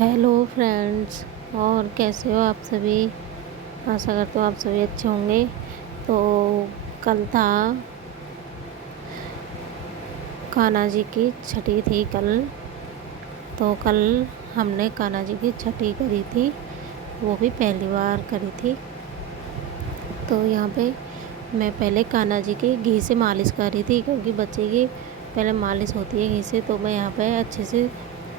Hello friends. और कैसे हो आप सभी। आशा करते हो आप सभी अच्छे होंगे। तो कल था कान्हा जी की छठी थी कल। तो कल हमने कान्हा जी की छठी करी थी, वो भी पहली बार करी थी। तो यहाँ पे मैं पहले कान्हा जी की घी से मालिश कर रही थी, क्योंकि बच्चे की पहले मालिश होती है घी से। तो मैं यहाँ पे अच्छे से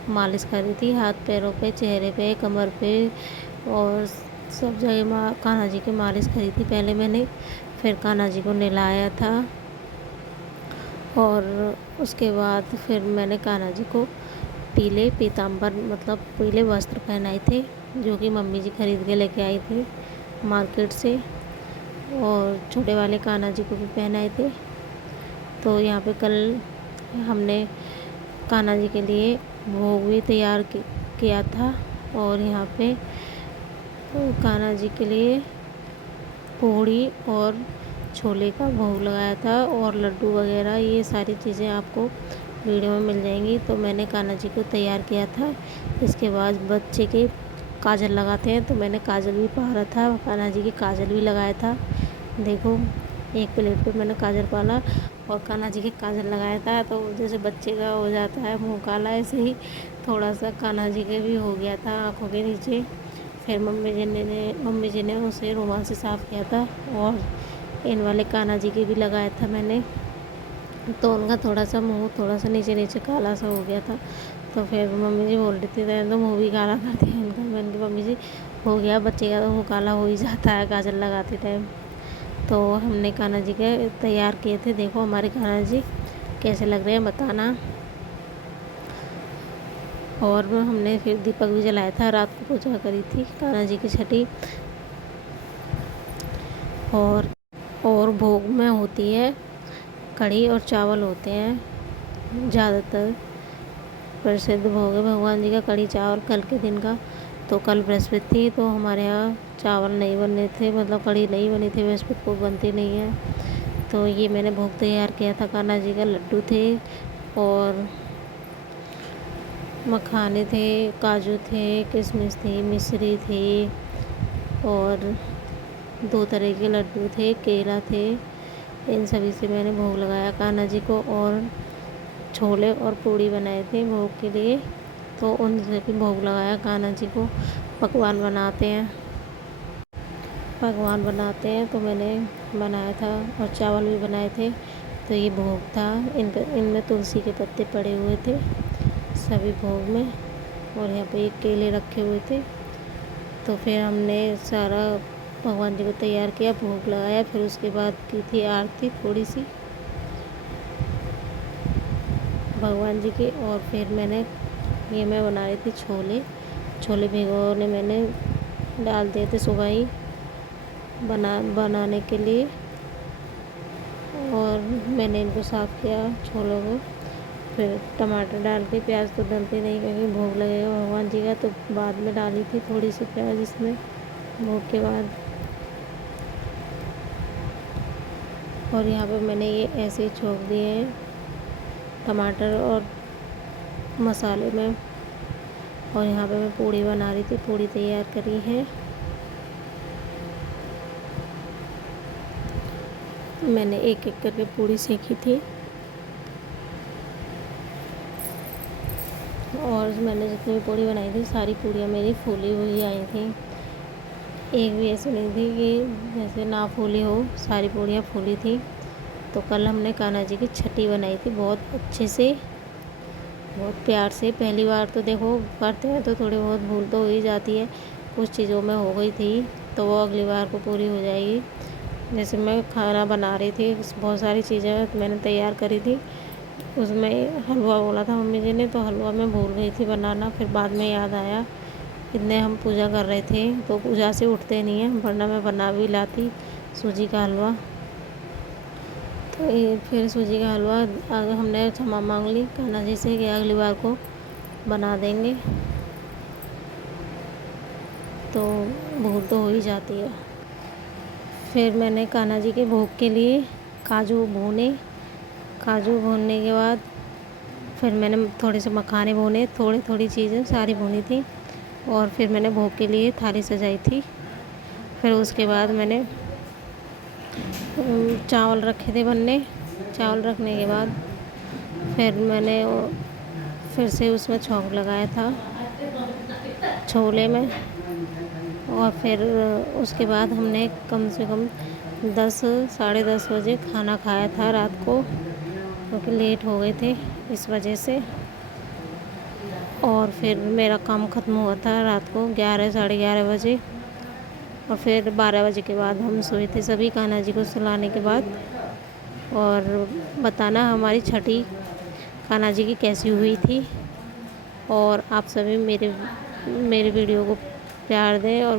मालिश कर रही थी, हाथ पैरों पे, चेहरे पे, कमर पे और सब जगह कान्हा जी की मालिश करी थी पहले मैंने। फिर कान्हा जी को नहलाया था और उसके बाद फिर मैंने कान्हा जी को पीले पीताम्बर मतलब पीले वस्त्र पहनाए थे, जो कि मम्मी जी खरीद के लेके आई थी मार्केट से। और छोटे वाले कान्हा जी को भी पहनाए थे। तो यहाँ पे कल हमने कान्हा जी के लिए भोग भी तैयार किया था। और यहाँ पे कान्हा जी के लिए पूड़ी और छोले का भोग लगाया था और लड्डू वगैरह, ये सारी चीज़ें आपको वीडियो में मिल जाएंगी। तो मैंने कान्हा जी को तैयार किया था। इसके बाद बच्चे के काजल लगाते हैं, तो मैंने काजल भी पाला था, कान्हा जी की काजल भी लगाया था। देखो, एक प्लेट पे मैंने काजल पाला और कान्हा जी के काजल लगाया था। तो जैसे बच्चे का हो जाता है मुँह काला, ऐसे ही थोड़ा सा कान्हा जी के भी हो गया था आँखों के नीचे। फिर मम्मी जी ने उसे रुमाल से साफ़ किया था और इन वाले कान्हा जी के भी लगाया था मैंने। तो उनका थोड़ा सा मुँह थोड़ा सा नीचे नीचे काला सा हो गया था। तो फिर मम्मी जी बोल रही थी तो मुँह भी काला कर दिया इनका। मैंने कहा मम्मी जी, हो गया, बच्चे का तो मुँह काला हो ही जाता है काजल लगाते टाइम। तो हमने कान्हा जी के तैयार किए थे। देखो हमारे कान्हा जी कैसे लग रहे हैं बताना। और हमने फिर दीपक भी जलाया था, रात को पूजा करी थी कान्हा जी की छठी। और भोग में होती है कढ़ी और चावल होते हैं ज़्यादातर। प्रसिद्ध भोग है भगवान जी का कढ़ी चावल कल के दिन का। तो कल बृहस्पति थी, तो हमारे यहाँ चावल नहीं बने थे, मतलब कढ़ी नहीं बनी थी, बृहस्पति को बनती नहीं है। तो ये मैंने भोग तैयार किया था कान्हा जी का। लड्डू थे और मखाने थे, काजू थे, किशमिश थी, मिश्री थी और 2 तरह के लड्डू थे, केला थे। इन सभी से मैंने भोग लगाया कान्हा जी को। और छोले और पूड़ी बनाए थे भोग के लिए, तो उनसे भी भोग लगाया कान्हा जी को। पकवान बनाते हैं तो मैंने बनाया था और चावल भी बनाए थे। तो ये भोग था। इनमें तुलसी के पत्ते पड़े हुए थे सभी भोग में। और यहाँ पे एक केले रखे हुए थे। तो फिर हमने सारा भगवान जी को तैयार किया, भोग लगाया। फिर उसके बाद की थी आरती थोड़ी सी भगवान जी की। और फिर मैं बना रही थी छोले भिगोने मैंने डाल दिए थे सुबह ही बनाने के लिए। और मैंने इनको साफ़ किया छोलों को। फिर टमाटर डाल के, प्याज तो डलते नहीं क्योंकि भोग लगेगा भगवान जी का, तो बाद में डाली थी थोड़ी सी प्याज इसमें भोग के बाद। और यहाँ पे मैंने ये ऐसे ही छोड़ दिए हैं टमाटर और मसाले में। और यहाँ पे मैं पूड़ी बना रही थी, पूड़ी तैयार करी है मैंने, एक एक करके पूड़ी सेकी थी। और मैंने जितनी भी पूड़ी बनाई थी सारी पूड़ियाँ मेरी फूली हुई आई थी। एक भी ऐसी नहीं थी कि जैसे ना फूली हो, सारी पूड़ियाँ फूली थी। तो कल हमने कान्हा जी की छठी बनाई थी बहुत अच्छे से, बहुत प्यार से। पहली बार तो देखो करते हैं तो थोड़ी बहुत भूल तो हो ही जाती है, कुछ चीज़ों में हो गई थी तो वो अगली बार को पूरी हो जाएगी। जैसे मैं खाना बना रही थी, बहुत सारी चीज़ें मैंने तैयार करी थी, उसमें हलवा बोला था मम्मी जी ने, तो हलवा मैं भूल गई थी बनाना। फिर बाद में याद आया, इतने हम पूजा कर रहे थे तो पूजा से उठते नहीं हैं, वरना मैं बना भी लाती सूजी का हलवा। तो फिर सूजी का हलवा अगर हमने क्षमा मांग ली कान्हा जी से कि अगली बार को बना देंगे, तो भूल तो हो ही जाती है। फिर मैंने कान्हा जी के भोग के लिए काजू भूने के बाद फिर मैंने थोड़े से मखाने भूने, थोड़ी थोड़ी चीज़ें सारी भुनी थी। और फिर मैंने भोग के लिए थाली सजाई थी। फिर उसके बाद मैंने चावल रखे थे बनने। चावल रखने के बाद फिर मैंने फिर से उसमें छौंक लगाया था छोले में। और फिर उसके बाद हमने कम से कम 10 साढ़े 10 बजे खाना खाया था रात को, क्योंकि लेट हो गए थे इस वजह से। और फिर मेरा काम ख़त्म हुआ था रात को 11 साढ़े 11 बजे। और फिर 12 बजे के बाद हम सोए थे सभी कान्हा जी को सुलाने के बाद। और बताना हमारी छठी कान्हा जी की कैसी हुई थी। और आप सभी मेरे वीडियो को प्यार दें और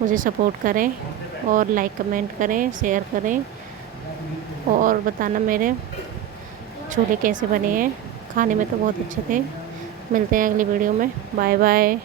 मुझे सपोर्ट करें और लाइक कमेंट करें, शेयर करें। और बताना मेरे छोले कैसे बने हैं। खाने में तो बहुत अच्छे थे। मिलते हैं अगली वीडियो में। Bye bye.